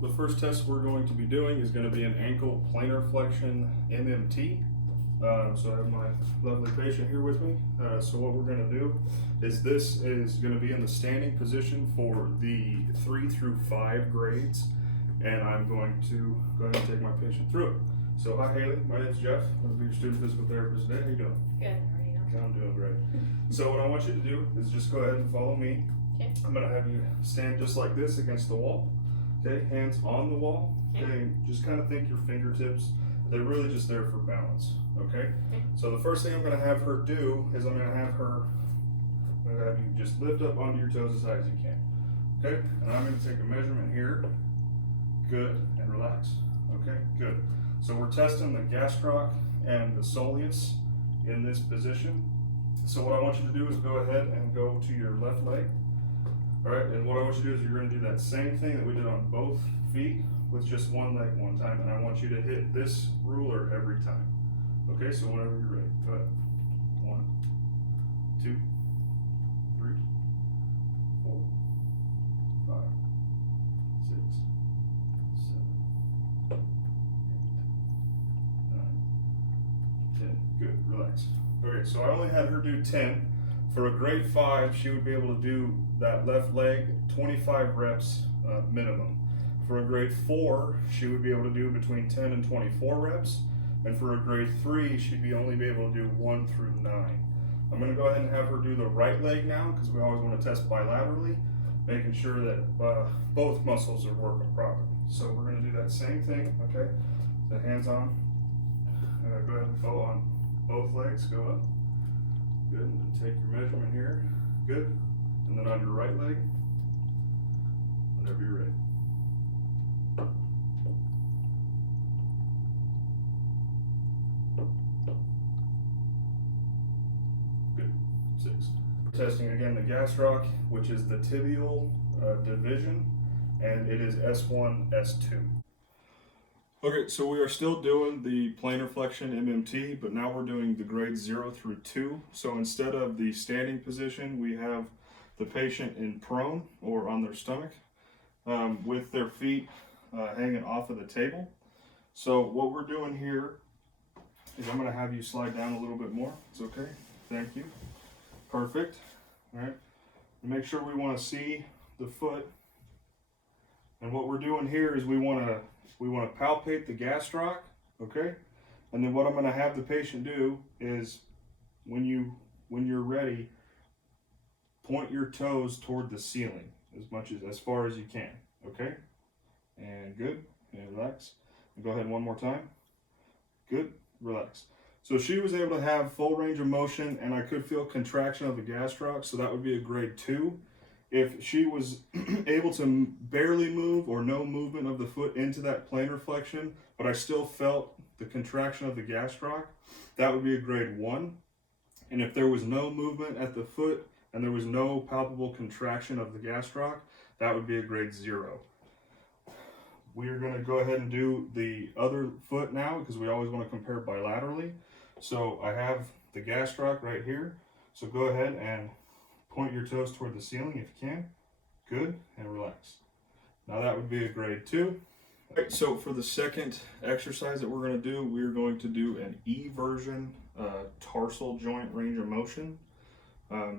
the first test we're going to be doing is going to be an ankle planar flexion MMT. So I have my lovely patient here with me. So what we're going to do is this is going to be in the standing position for the 3 through 5 grades, and I'm going to go ahead and take my patient through it. So hi Haley, my name's Jeff. I'm going to be your student physical therapist today. How you doing? Good. How are you? I'm doing great. So what I want you to do is just go ahead and follow me. Okay. I'm going to have you stand just like this against the wall. Okay, hands on the wall. Okay, just kind of think your fingertips, they're really just there for balance. Okay, so the first thing I'm going to have her do is I'm going to have you just lift up onto your toes as high as you can. Okay, and I'm going to take a measurement here. Good, and relax. Okay, good. So we're testing the gastroc and the soleus in this position. So what I want you to do is go ahead and go to your left leg. All right, and what I want you to do is you're going to do that same thing that we did on both feet with just one leg one time, and I want you to hit this ruler every time. Okay, so whenever you're ready, go ahead. 1, 2, 3, 4, 5, 6, 7, 8, 9, 10. Good, relax. Okay, so I only had her do 10. For a grade 5, she would be able to do that left leg 25 reps minimum. For a grade 4, she would be able to do between 10 and 24 reps. And for a grade 3, she'd only be able to do 1 through 9. I'm going to go ahead and have her do the right leg now, because we always want to test bilaterally, making sure that both muscles are working properly. So we're going to do that same thing, okay? So hands on. Go ahead and go on both legs, go up. Good, and then take your measurement here. Good, and then on your right leg, whenever you're ready. Good, 6. Testing again the gastroc, which is the tibial division, and it is S1, S2. Okay, so we are still doing the planar flexion MMT, but now we're doing the grades 0 through 2. So instead of the standing position, we have the patient in prone or on their stomach with their feet hanging off of the table. So what we're doing here is I'm going to have you slide down a little bit more. It's okay. Thank you. Perfect. All right. Make sure we want to see the foot. And what we're doing here is we want to palpate the gastroc, okay? And then what I'm going to have the patient do is when you're ready, point your toes toward the ceiling as far as you can, okay? And good, and relax. And go ahead one more time. Good, relax. So she was able to have full range of motion, and I could feel contraction of the gastroc, so that would be a grade 2. If she was able to barely move or no movement of the foot into that planar flexion, but I still felt the contraction of the gastroc, that would be a grade 1. And if there was no movement at the foot and there was no palpable contraction of the gastroc, that would be a grade 0. We are going to go ahead and do the other foot now, because we always want to compare bilaterally. So I have the gastroc right here. So go ahead and point your toes toward the ceiling if you can. Good, and relax. Now that would be a grade 2. All right, so for the second exercise that we're going to do, we're going to do an eversion tarsal joint range of motion.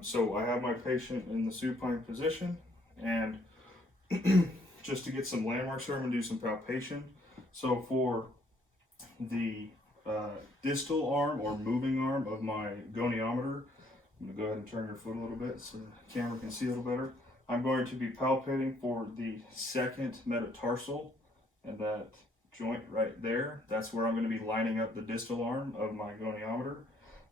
So I have my patient in the supine position, and just to get some landmarks here, I'm going to do some palpation. So for the distal arm or moving arm of my goniometer, I'm going to go ahead and turn your foot a little bit so the camera can see a little better. I'm going to be palpating for the second metatarsal, and that joint right there, that's where I'm going to be lining up the distal arm of my goniometer.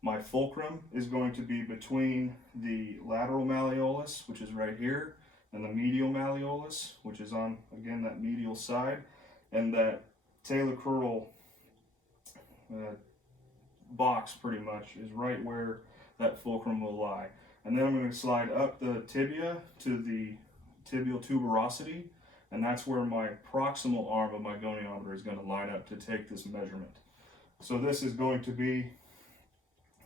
My fulcrum is going to be between the lateral malleolus, which is right here, and the medial malleolus, which is on, again, that medial side, and that talocrural box pretty much is right where that fulcrum will lie. And then I'm going to slide up the tibia to the tibial tuberosity, and that's where my proximal arm of my goniometer is going to line up to take this measurement. So this is going to be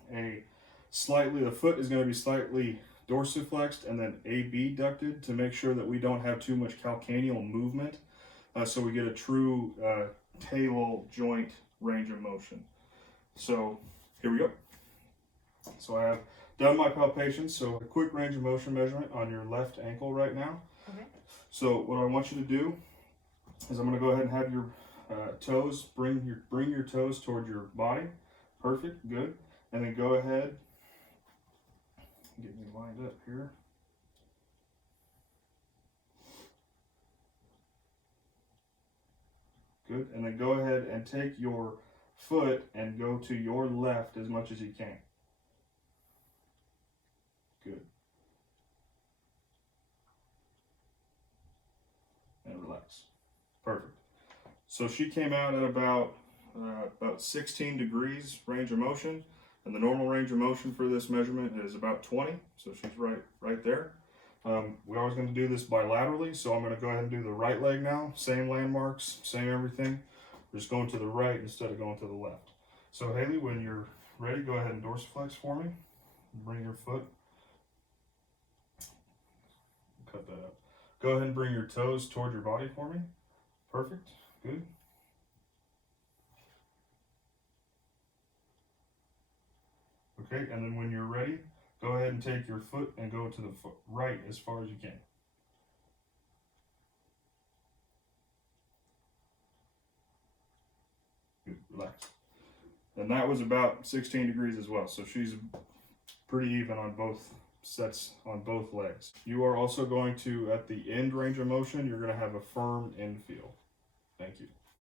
the foot is going to be slightly dorsiflexed and then abducted to make sure that we don't have too much calcaneal movement so we get a true table joint range of motion. So here we go. So I have done my palpations. So a quick range of motion measurement on your left ankle right now. Okay. So what I want you to do is I'm going to go ahead and have your toes, bring your toes toward your body. Perfect, good. And then go ahead, get me lined up here. Good, and then go ahead and take your foot and go to your left as much as you can. Good. And relax. Perfect. So she came out at about 16 degrees range of motion, and the normal range of motion for this measurement is about 20. So she's right there. We're always going to do this bilaterally, so I'm going to go ahead and do the right leg now. Same landmarks, same everything. We're just going to the right instead of going to the left. So Haley, when you're ready, go ahead and dorsiflex for me. Bring your foot. Cut that up. Go ahead and bring your toes toward your body for me. Perfect. Good. Okay, and then when you're ready, go ahead and take your foot and go to the right as far as you can. Good, relax. And that was about 16 degrees as well, so she's pretty even on both sets, on both legs. You are also going to, at the end range of motion, you're going to have a firm end feel. Thank you.